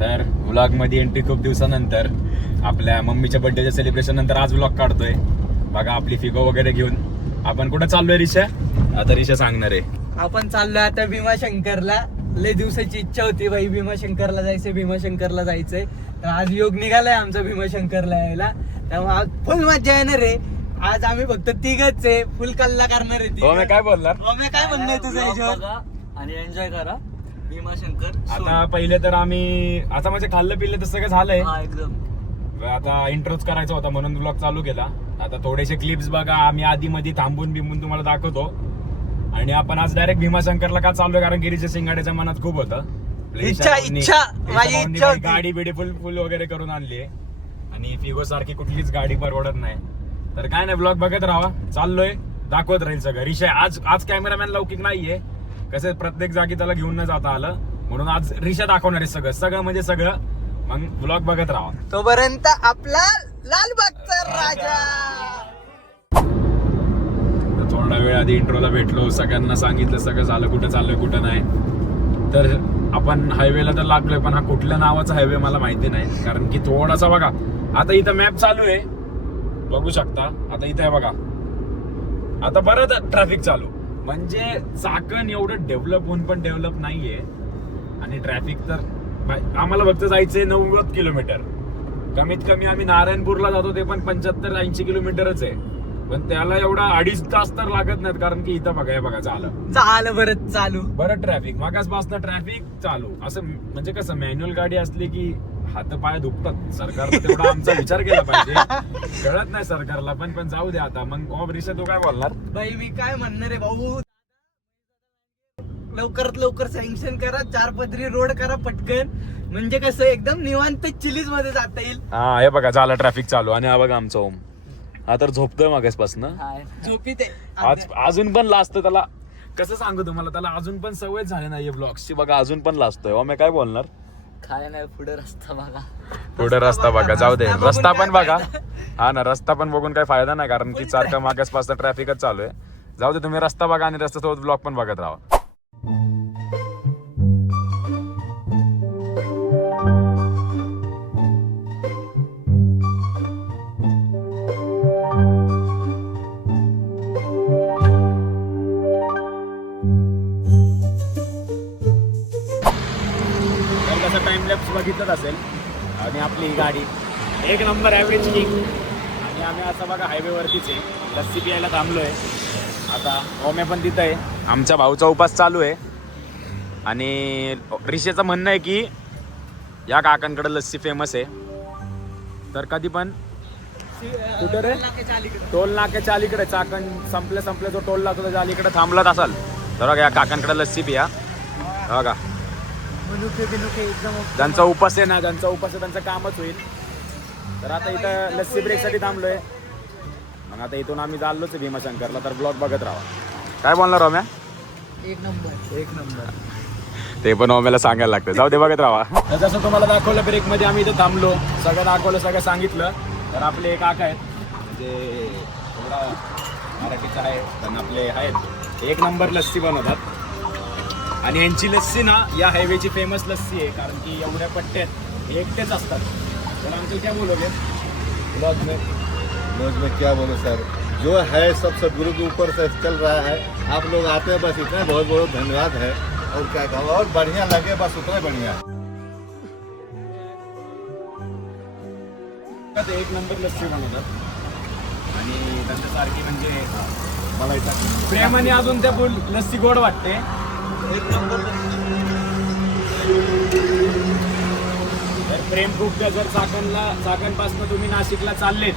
तर व्लॉग मध्ये एंट्री खूप दिवसानंतर आपल्या मम्मीच्या बर्थडेच्या सेलिब्रेशन नंतर आज व्लॉग काढतोय. बघा आपली फिगो वगैरे घेऊन आपण कुठे चाललोय रिशा? आता रिशा सांगणार आहे. आपण चाललोय आता भीमाशंकरला. लय दिवसाची इच्छा होती भाई भीमाशंकरला जायचंय. तर आज योग निघालाय आमचा भीमाशंकरला यायला. त्यामुळे आज फुल मजा येणार आहे. आज आम्ही फक्त तिघच आहे, फुल कल्ला करणार आहे. हो मी काय बोलणार? मी काय म्हणणार तुझं याच्यावर? आणि एन्जॉय करा भीमाशंकर. आता पहिले तर आम्ही आता म्हणजे खाल्लं पिल्लं तर सगळं झालंय. हा एकदम. आता इंट्रोच करायचा होता म्हणून ब्लॉग चालू केला. आता थोडेसे क्लिप्स बघा, आम्ही आधी मध्ये थांबून बिंबून तुम्हाला दाखवतो. आणि आपण आज डायरेक्ट भीमाशंकरला का चाललोय कारण गिरीच्या शिंगाड्याच्या मनात खूप होतं. माझी इच्छा होती. गाडी बिडी फुल वगैरे करून आणली आणि फिगो सारखी कुठलीच गाडी परवडत नाही. तर काय नाही ब्लॉग बघत राहा, चाललोय दाखवत राहील सगळं. रिशा आज कॅमेरामॅन लौकिक नाहीये, कसं प्रत्येक जागी त्याला घेऊन न जाता आलं म्हणून आज रिशा दाखवणार आहे सगळं म्हणजे सगळं. मग ब्लॉग बघत राहा तोपर्यंत आपला लालबागचा राजा. थोडा वेळ आधी इंट्रोला भेटलो, सगळ्यांना सांगितलं सगळं झालं, कुठं चाललोय कुठं नाही. तर आपण हायवेला तर लागलोय, पण हा कुठल्या नावाचा हायवे मला माहिती नाही कारण की थोडासा बघा आता इथं मॅप चालू आहे बघू शकता. आता इथे आहे बघा, आता बरं ट्रॅफिक चालू म्हणजे चाकण एवढं डेव्हलप होऊन पण डेव्हलप नाहीये. आणि ट्रॅफिक तर आम्हाला फक्त जायचंय 90 किलोमीटर. कमीत कमी आम्ही नारायणपूरला जातो ते पण 75-80 किलोमीटरच आहे, पण त्याला एवढा 2.5 तास तर लागत नाहीत कारण की इथं बघा हे बघा झालं बरं चालू. बरं ट्रॅफिक मागासपासून ट्रॅफिक चालू. असं म्हणजे कसं मॅन्युअल गाडी असली की हात पाय दुखतात. सरकारनं तेवढा आमचा विचार केला पाहिजे. कळत नाही सरकारला पण जाऊ दे आता. मग रिशा तू काय बोलणार? भाई मी काय म्हणणार आहे भाऊ, लवकरात लवकर सँक्शन करा, 4 पदरी रोड करा पटकन, म्हणजे कसं एकदम निवांत चिलीज मध्ये जाता येईल. हा हे बघा झालं ट्रॅफिक चालू. आणि हा बघा आमचा ओम हा तर झोपतोय मागासपासून. झोपीत आज अजून पण लाजतो त्याला. कसं सांगू तुम्हाला, त्याला अजून पण सवय झाली नाही ब्लॉग्सची. बघा अजून पण लाजतोय. ओम काय बोलणार? काय नाही, पुढे रस्ता बघा. पुढे रस्ता बघा, जाऊ दे रस्ता पण बघा. हा ना, रस्ता पण बघून काही फायदा नाही कारण की सारखं मागासपासून ट्रॅफिकच चालू आहे. जाऊ दे तुम्ही रस्ता बघा आणि रस्त्यासोबत ब्लॉग पण बघत राहा. टाइमलॅप्स बघितलंच असेल. आणि आपली गाडी एक नंबर ॲव्हरेज किंग. आणि आम्ही असं बघा हायवेवरतीच आहे, लस्सी प्यायला थांबलोय. आता ओम्या पण तिथं आहे. आमच्या भाऊचा उपास चालू आहे. आणि रिशेचं म्हणणं आहे की या काकांकडे लस्सी फेमस आहे. तर कधी पण कुठं रे टोल नाक्याच्या अलीकडे चाकण संपल्या जो टोल लागतो त्याच्या अलीकडे थांबलात असाल तर बघा या काकांकडे लस्सी पिया. बघा ज्यांचा उपास आहे ना, ज्यांचा उपास आहे त्यांचं कामच होईल. तर आता इथं लस्सी ब्रेकसाठी थांबलोय. मग आता इथून आम्ही चाललोच आहे भीमाशंकरला. तर ब्लॉग बघत राहा. काय बोलणार ओम्या? एक नंबर. ते पण ओम्याला सांगायला लागतं, जाऊ दे बघत राहा. तर जसं तुम्हाला दाखवलं ब्रेक मध्ये आम्ही इथं थांबलो, सगळं दाखवलं सगळं सांगितलं. तर आपले एक काका आहेत म्हणजे थोडा मराठीचा आहे पण आपले आहेत, एक नंबर लस्सी बनवतात. आणि यांची लस्सी ना या हायवेची फेमस लस्सी आहे कारण की एवढ्या पट्ट्यात एकटेच असतात. तर आमचं क्या बोलोगे ब्लॉग में क्या बोलो सर, जो है सब सदगुरु के ऊपर से चल रहा है. आप लोग आते हैं बस इतना बहुत बहुत धन्यवाद है. और क्या कहूँ, और बढ़िया लगे बस उतना बढ़िया. एक नंबर लस्सी बनवतात आणि त्यांच्यासारखी म्हणजे बघायचं प्रेमाने अजून त्या लस्सी गोड वाटते. एक नंबर. प्रेम खूप जर चाकणपासून तुम्ही नाशिकला चाललेत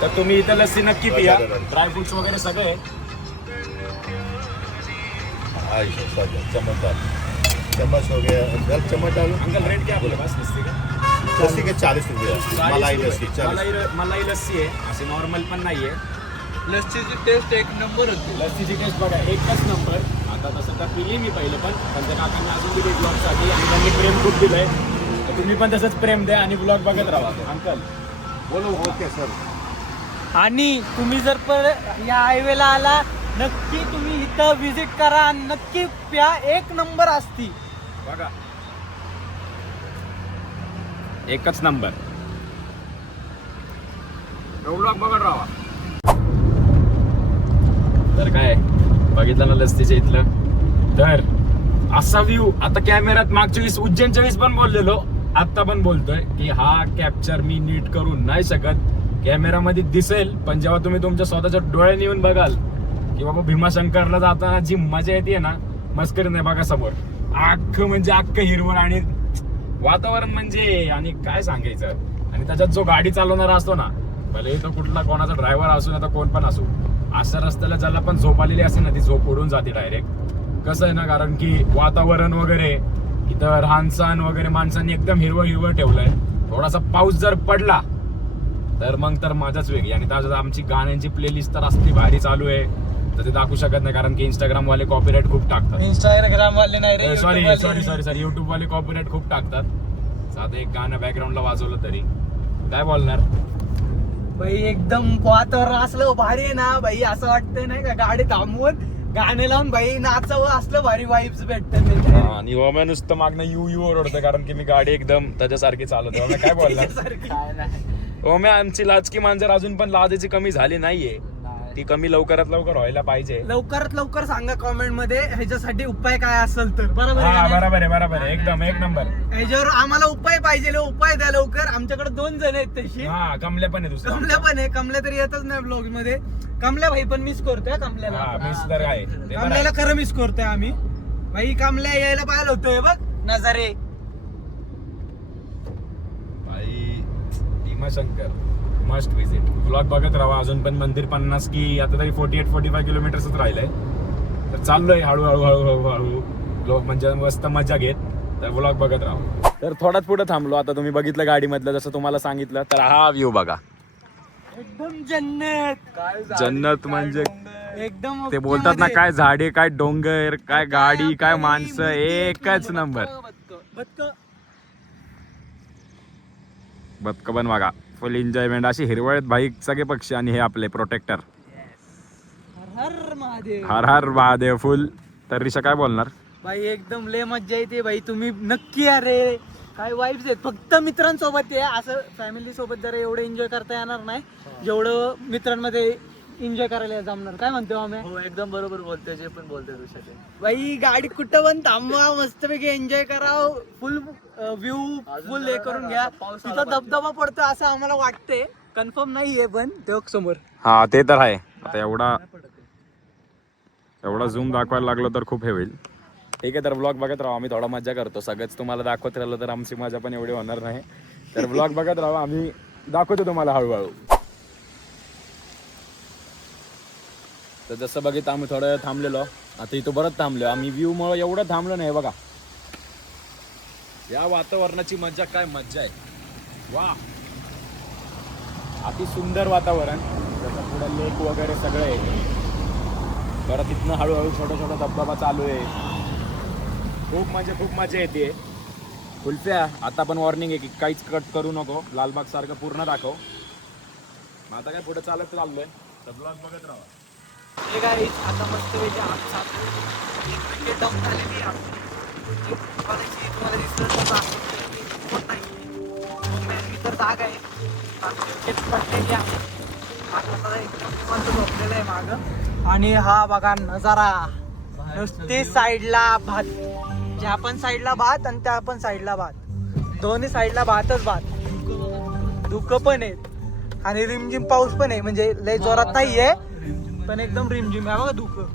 तर तुम्ही इथं लस्सी नक्की पिया. ड्रायफ्रुट्स वगैरे सगळे. चम्मच हो गया, 10 चम्मच डालो. अंकल रेट क्या बोले बस लस्सी का? लस्सी के 40 रुपये. मलाई लस्सी 40. मलाई लस्सी आहे, असे नॉर्मल पण नाहीये. लस्सीची टेस्ट एक नंबर होती. लस्सीची टेस्ट बघा एकच नंबर. आता तसं तर पिली मी पहिले पण त्या काकांनी अजून दिली ब्लॉगसाठी आणि त्यांनी प्रेम खूप दिलंय. तर तुम्ही पण तसंच प्रेम द्या आणि ब्लॉग बघत राहा. अंकल बोलो. Okay sir. आणि तुम्ही जर पण या हायवेला आला नक्की तुम्ही इथं विजिट करा, नक्की प्या, एक नंबर असती बघा. एकच नंबर. ब्लॉग बघत राहा. तर काय बघितलं ना लस्तीच्या इथलं. तर असा व्ह्यू आता कॅमेऱ्यात मागच्या वेळेस उज्जैनच्या वेळेस पण बोललेलो, आता पण बोलतोय की हा कॅप्चर मी नीट करू नाही शकत. कॅमेरामध्ये दिसेल, पण जेव्हा तुम्ही तुमच्या स्वतःच्या डोळ्याने येऊन बघाल की बाबा भीमाशंकरला जाताना जी मजा येते ना, मस्करी नाही. बघा समोर अख्खं हिरवळ आणि वातावरण म्हणजे आणि काय सांगायचं. आणि त्याच्यात जो गाडी चालवणारा असतो ना, भले तो कुठला कोणाचा ड्रायव्हर असू ना तर कोण पण असू, अशा रस्त्याला ज्याला पण झोप आलेली असते ना, ती झोप उडून जाते डायरेक्ट. कसं आहे ना, कारण की वातावरण वगैरे इथं राहणसहान वगैरे माणसांनी एकदम हिरवळ ठेवलंय. थोडासा पाऊस जर पडला तर मग तर मजाच वेगळी. आणि त्याच्यात आमची गाण्यांची प्लेलिस्ट तर असली भारी चालू आहे, तर ते दाखवू शकत नाही कारण की इंस्टाग्राम वाले कॉपीराईट खूप टाकतात. इंस्टाग्राम वाले नाही रे, सॉरी युट्यूब वाले कॉपीराईट खूप टाकतात. साधं एक गाणं बॅकग्राऊंडला वाजवलं तरी काय बोलणार भाई. एकदम वातावरण असलं भारी आहे ना भाई, असं वाटतंय नाही का गाडी थांबवून गाणे लावून भाई नाचावं, असलं भारी वाईब्स भेटतात. आणि ओम्या नुसतं मागणं यू ओरडतं कारण की मी गाडी एकदम त्याच्यासारखी चालवते. ओम्या काय बोलणार. काय नाही. ओम्या आमची लाचकी मांजर अजून पण लाजेची कमी झाली नाहीये, ती कमी लवकरात लवकर व्हायला पाहिजे. लवकरात लवकर सांगा कमेंट मध्ये ह्याच्यासाठी उपाय काय असेल तर. बरोबर हा आहे का नाही? बरोबर आहे एकदम एक नंबर. ह्याच्यावर आम्हाला उपाय पाहिजे, उपाय द्या लवकर. आमच्याकडे 2 जण आहेत तशी. हा कमल्या पण आहे दुसरं. कमल्या पण आहे, कमल्या तरी येतच नाही ब्लॉग मध्ये. कमल्या भाई पण मिस करतोय कमल्याला. हा मिस तर आहे ते पण आहे. कमल्याला खरं मिस करतोय आम्ही भाई. कमल्या यायला पाहिलं होतोय बघ नजारे. भाई भीमाशंकर मस्ट विजिट. ब्लॉग बघत राहा. अजून पण मंदिर 50 की आता तरी 48-45 किलोमीटरच राहिलंय. तर चाललोय हळूहळू लोक म्हणजे मस्त मजा घेत. तर ब्लॉग बघत राहा. तर थोडाच पुढे थांबलो. आता तुम्ही बघितलं गाडीमधलं जसं तुम्हाला सांगितलं. तर हा व्ह्यू बघा, एकदम जन्नत. जन्नत म्हणजे एकदम ते बोलतात ना, काय झाडे, काय डोंगर, काय गाडी, काय माणसं, एकच नंबर. बदक पण बघा, फुल एन्जॉयमेंट. अशी हिरवळीत भाई सगळे पक्षी आणि हे आपले प्रोटेक्टर. हर महादेव. हर हर महादेव फुल. तर रिषा काय बोलणार. भाई एकदम लय मज्जा येते भाई. तुम्ही नक्की या रे. काय वाईब्स आहेत. फक्त मित्रांसोबत आहे, असं फॅमिली सोबत जरा एवढं एन्जॉय करता येणार नाही जेवढं मित्रांमध्ये एन्जॉय करायला जमणार. काय म्हणतो आम्ही. हो एकदम बरोबर बोलतोय, जे पण बोलतोय तुझ्या ते. भाई गाडी कुठं पण थांबवा, मस्तपैकी एन्जॉय करा. फुल व्ह्यू फुल हे करून घ्या. तिथं धबधबा पडतो असं आम्हाला वाटतंय, कन्फर्म नाहीये पण ते समोर. हा ते तर आहे. आता एवढा झूम दाखवायला लागलो तर खूप हे होईल. ठीक आहे, तर ब्लॉग बघत राहा. आम्ही थोडा मजा करतो. सगळंच तुम्हाला दाखवत राहिलं तर आमची मजा पण एवढी होणार नाही. तर ब्लॉग बघत राहा, आम्ही दाखवतो तुम्हाला हळूहळू. तर जसं बघितलं आम्ही थोडं थांबलेलो, आता इथं परत थांबलो आम्ही. व्ह्यू मुळे एवढं थांबलो नाही बघा. या वातावरणाची मजा काय मज्जा आहे. वा, अति सुंदर वातावरण. जसं पुढे लेक वगैरे सगळं आहे. परत इथनं हळूहळू छोटा धबधबा चालू आहे. खूप मजा येते. कुल्फ्या आता पण वॉर्निंग आहे की काहीच कट करू नको, लालबाग सारखं पूर्ण दाखव. मग आता काय पुढे चालत चाललोय. तर ब्लॉग बघत राहा. हे काय आता मस्तपैकी आमचा डम झालेली आमची. तुम्हाला दिसलं तर तर जागा आहे. पडलेली आहे. एकदम निवांत झोपलेलं आहे मागं. आणि हा बघा नजारा. नुसते साईडला भात, ज्या पण साईडला भात आणि त्या पण साईडला भात. दोन्ही साईडला भातच भात. धुकं पण आहेत आणि रिमझिम पाऊस पण आहे. म्हणजे लय जोरात नाहीये पण एकदम रिमझिम आहे बघा धुकं.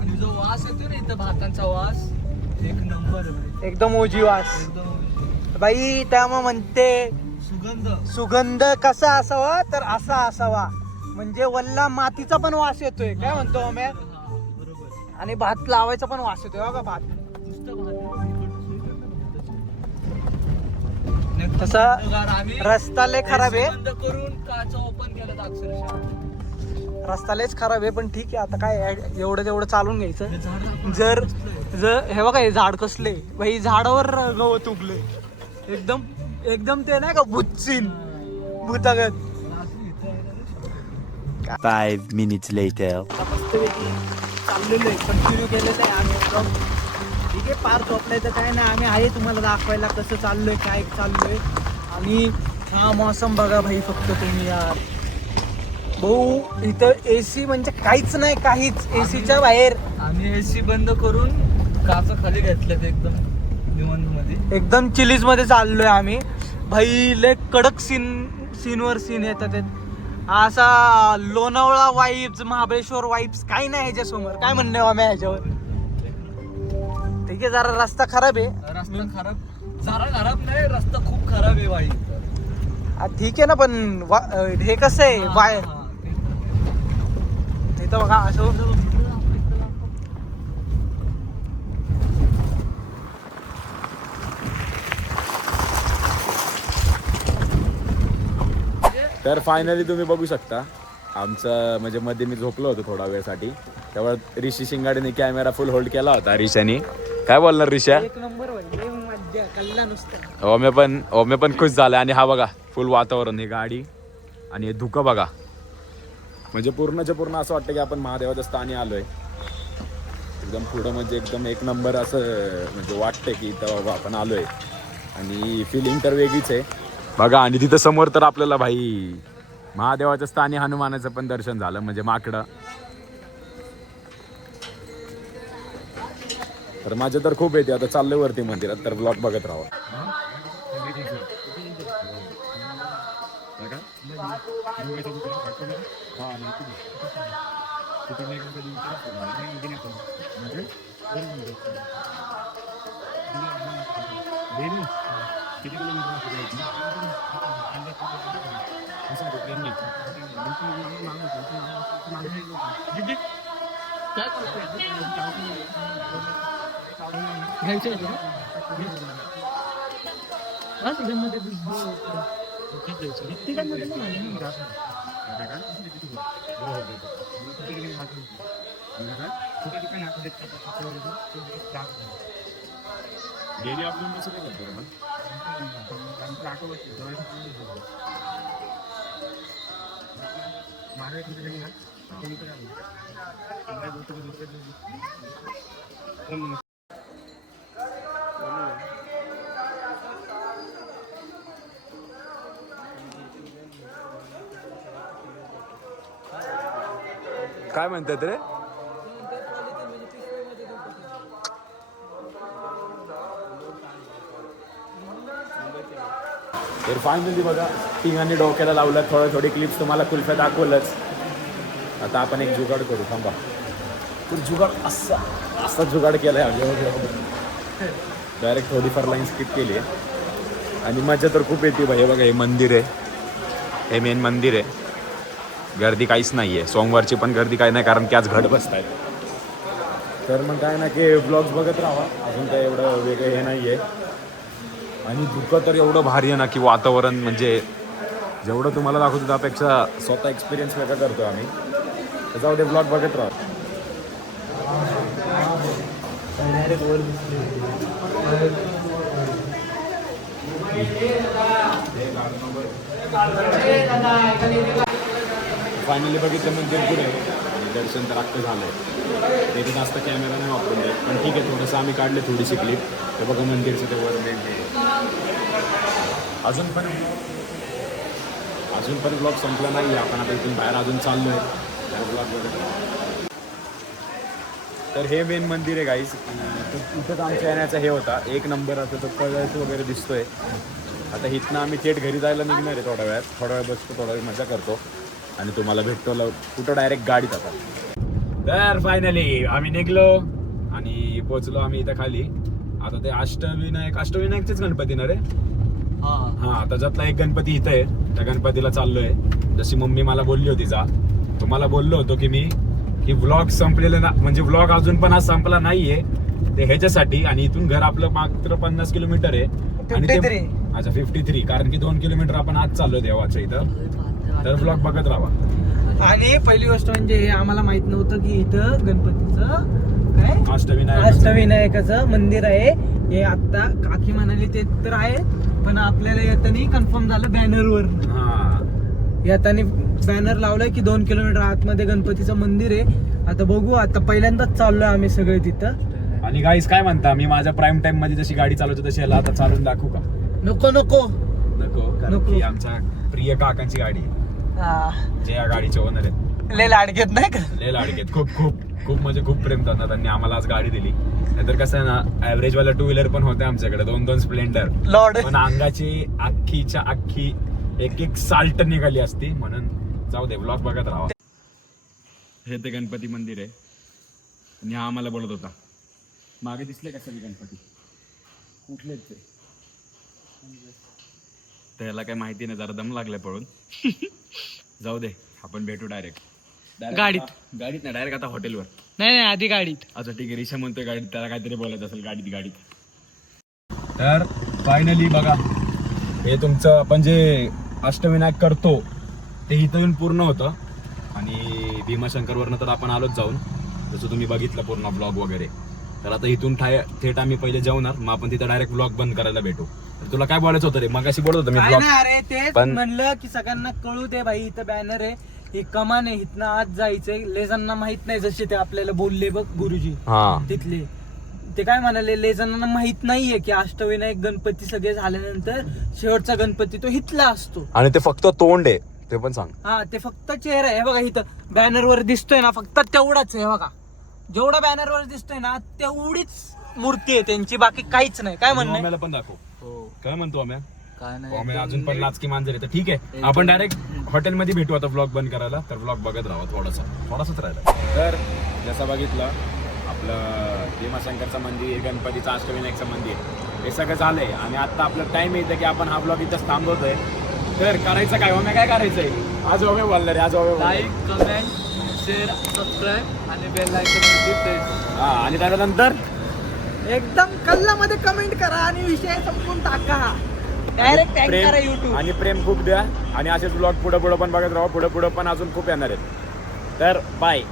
आणि जो वास येतो ना इथं, भातांचा वास एक नंबर. एकदम ओजी वास बाई. त्यामुळे म्हणते सुगंध कसा असावा तर असा असावा. म्हणजे वल्ला मातीचा पण वास येतोय. काय म्हणतो आम्ही. आणि भात लावायचा पण वास येतोय बघा. भात तसा रस्ता लय खराब आहे. बंद करून काच ओपन केलं अक्षरशः. रस्ता लयच खराब आहे पण ठीक आहे. आता काय एवढं तेवढं चालून घ्यायचं. जर हे बघा हे झाड कसले भाई, झाडावर गवत उगले एकदम ते नाही का भुतसीन भूतागत. 5 minutes later. मस्तपैकी चाललेलो आहे, कंटिन्यू केलेलं आहे आम्ही. ठीक आहे, पार झोपलाय तर काय नाही, आम्ही आहे तुम्हाला दाखवायला कसं चाललोय काय चाललोय. आणि हा मौसम बघा भाई फक्त तुम्ही यार भाऊ, इथं एसी म्हणजे काहीच नाही, काहीच एसीच्या बाहेर. आम्ही एसी बंद करून काचा खाली घेतल्यात एकदम निवांत मध्ये. एकदम चिलीज मध्ये चाललोय आम्ही भाई. लय कडक सीनवर सीन येतात. असा लोणावळा वाईब्स, महाबळेश्वर वाईब्स काही नाही ह्याच्या समोर. काय म्हणणे आम्ही ह्याच्यावर. ठीक आहे, जरा रस्ता खराब आहे. रस्ता खराब, जरा खराब नाही, रस्ता खूप खराब आहे बाई. ठीक आहे ना, पण हे कसं आहे बाहेर तिथं बघा असं. तर फायनली तुम्ही बघू शकता आमचं म्हणजे मध्ये मी झोपलो होतो थोडा वेळसाठी, तेव्हा ऋषी शिंगाडेने कॅमेरा फुल होल्ड केला होता. ऋषाने काय बोलणार ऋषा? एक नंबर भाई, मज्जा कल्ला नुसतं. ओमे पण खुश झाला. आणि हा बघा फुल वातावरण, ही गाडी आणि हे धुकं बघा, म्हणजे पूर्णच्या पूर्ण असं वाटतं की आपण महादेवाच्या स्थानी आलोय. एकदम पुढं म्हणजे एकदम एक नंबर असं म्हणजे वाटतं की इथं बाबा आपण आलोय. आणि फिलिंग तर वेगळीच आहे बघा. आणि तिथं समोर तर आपल्याला भाई महादेवाच्या स्थानी हनुमानाचं पण दर्शन झालं, म्हणजे माकडं. तर माझे तर खूप येते. आता चाललोय वरती मंदिरात, तर ब्लॉग बघत राहा. काय म्हणतात रे? तर फायनली बघा टिंगाने डोक्याला लावलं. थोडी क्लिप्स तुम्हाला कुल्फ्या दाखवलंच. आता आपण एक जुगाड करू, थांबा. तर जुगाड असा जुगाड केलाय आम्ही. डायरेक्ट थोडीफार लाईन स्किप केली आहे. आणि मजा तर खूप येते भाई. बघा हे मंदिर आहे, हे मेन मंदिर आहे. गर्दी काहीच नाही आहे. सोमवारची पण गर्दी काही नाही, कारण की आज घट बसत आहेत. तर मग काय ना की ब्लॉग्स बघत राहा. अजून काय एवढं वेगळं हे नाही आहे. आणि धुकं तर एवढं भारी आहे ना की वातावरण म्हणजे जेवढं तुम्हाला दाखवतो त्यापेक्षा स्वतः एक्सपिरियन्स वेगळा करतो आम्ही. तर जाऊ दे, ब्लॉग बघत राहा. फायनली बघितलं मंदिर पुढे. दर्शन तर अख्खं झालंय. तिथे जास्त कॅमेरा नाही वापरून देत, पण ठीक आहे, थोडंसं आम्ही काढले थोडीशी क्लिप. ते बघा मंदिरचं ते वर मेन. अजून पण ब्लॉग संपला नाही. आपण आता इथून बाहेर अजून चाललो आहे. तर ब्लॉग वगैरे. तर हे मेन मंदिर आहे गाईज. इथंच आमच्या येण्याचा हे होता. एक नंबर आता तो कळस वगैरे दिसतोय. आता इथनं आम्ही थेट घरी जायला निघणार आहे. थोड्या वेळ बसतो, थोडा वेळ मजा करतो आणि तुम्हाला भेटतो कुठं डायरेक्ट गाडीत. आता तर फायनली आम्ही निघलो आणि पोचलो आम्ही इथं खाली. आता ते अष्टविनायकचेच गणपती ना रे. हा, त्याच्यातला एक गणपती इथं आहे. त्या गणपतीला चाललोय. जशी मम्मी मला बोलली होती जा, तुम्हाला बोललो होतो की मी की व्लॉग संपलेलं ना, म्हणजे व्लॉग अजून पण आज संपला नाहीये ते ह्याच्यासाठी. आणि इथून घर आपलं मात्र 50 किलोमीटर आहे. आणि ते 53, कारण की 2 किलोमीटर आपण आज चाललोय देवाच्या इथं. तर व्लॉग बघत राहा. आणि पहिली गोष्ट म्हणजे हे आम्हाला माहित नव्हतं की इथं गणपतीचं काय अष्टविनायकाचं मंदिर आहे. हे आता काकी म्हणाली ते तर आहे, पण आपल्याला येताना कन्फर्म झालं बॅनरवर. येताना बॅनर लावलाय की 2 किलोमीटर आतमध्ये गणपतीचं मंदिर आहे. आता बघू, आता पहिल्यांदाच चाललोय आम्ही सगळे तिथं. आणि गाईस काय म्हणता, मी माझ्या प्राईम टाइम मध्ये जशी गाडी चालवतो तशी याला आता चालून दाखवू का? नको नको नको, कारण नको. की आमच्या प्रिय काकांची गाडी आहे, जे या गाडीचे ओनर आहेत. लय लाडकेत नाही का? लय लाडकेत, खूप खूप खूप म्हणजे खूप प्रेम करतात. त्यांनी आम्हाला आज गाडी दिली. नाहीतर कसं आहे ना, ऍव्हरेज वाला 2 व्हीलर पण होते आमच्याकडे, 2 स्प्लेंडर, लॉर्ड पण अंगाची अख्खीच्या अख्खी एक साल्ट निघाली असती. म्हणून जाऊ दे, ब्लॉग बघत राहा. हे ते गणपती मंदिर आहे आणि हा आम्हाला बोलत होता. मागे दिसले का सगळे गणपती? कुठलेच ते? त्याला काय माहिती नाही, जरा दम लागलाय पळून. जाऊ दे, आपण भेटू डायरेक्ट गाडीत. गाडीत नाही, डायरेक्ट आता हॉटेलवर. नाही आधी गाडीत. अच्छा ठीक आहे, रिषा म्हणतोय गाडीत, त्याला काहीतरी बोलायचं असेल गाडीत. तर फायनली बघा, हे तुमचं आपण जे अष्टविनायक करतो ते इथं येऊन पूर्ण होतं. आणि भीमाशंकरवरनं तर आपण आलोच जाऊन, जसं तुम्ही बघितलं पूर्ण ब्लॉग वगैरे. तर आता इथून थेट आम्ही पहिले जेवणार, मग आपण तिथं डायरेक्ट ब्लॉग बंद करायला भेटू. तर तुला काय बोलायचं होतं रे? मग अशी बोलत होतं मी काय ब्लॉग. नाही अरे, तेच पण- म्हणलं की सगळ्यांना कळू दे भाई, इथं बॅनर आहे, ही कमान आहे, इथनं आज जायचंय. लेझांना माहित नाही, जसे ते आपल्याला बोलले बघ गुरुजी हा, तिथले, ते काय म्हणाले, लेझांना माहित नाहीये की अष्टविनायक गणपती सगळे झाल्यानंतर शेवटचा गणपती तो हितला असतो. आणि ते फक्त तोंड आहे, ते पण सांग. हा, ते फक्त चेहरा आहे. हे बघा इथं बॅनर वर दिसतोय ना, फक्त तेवढाच आहे. हे बघा, जेवढा बॅनर वर दिसतोय ना तेवढीच मूर्ती आहे त्यांची, बाकी काहीच नाही. काय म्हणणं आहे? आम्हाला पण दाखव. हो काय म्हणतो आम्ही? काय आम्ही अजून पण लाचकी मांजर आहे. तर ठीक आहे, आपण डायरेक्ट हॉटेलमध्ये भेटू आता ब्लॉग बंद करायला. तर ब्लॉग बघत राहा, थोडासाच राहिला. तर जसं बघितलं, आपलं भीमाशंकरचं मंदिर, गणपतीचं अष्टविनायकचं मंदिर, हे सगळं झालंय. आणि आता आपलं टाइम येतं की आपण हा ब्लॉग इथंच थांबवतोय. तर करायचं काय? ओम्या काय करायचंय आज? ओम्या बोलणार रे आज. लाईक, कमेंट, शेअर, सबस्क्राईब आणि बेल आयकॉन प्रेस. हा, आणि त्याच्यानंतर एकदम कल्लामध्ये कमेंट करा आणि विषय संपून टाका. डायरेक्ट टॅग करा युट्यूब. आणि प्रेम खूप द्या. आणि असेच ब्लॉग पुढे पण बघत राहा. पुढे पण अजून खूप येणार आहेत. तर बाय.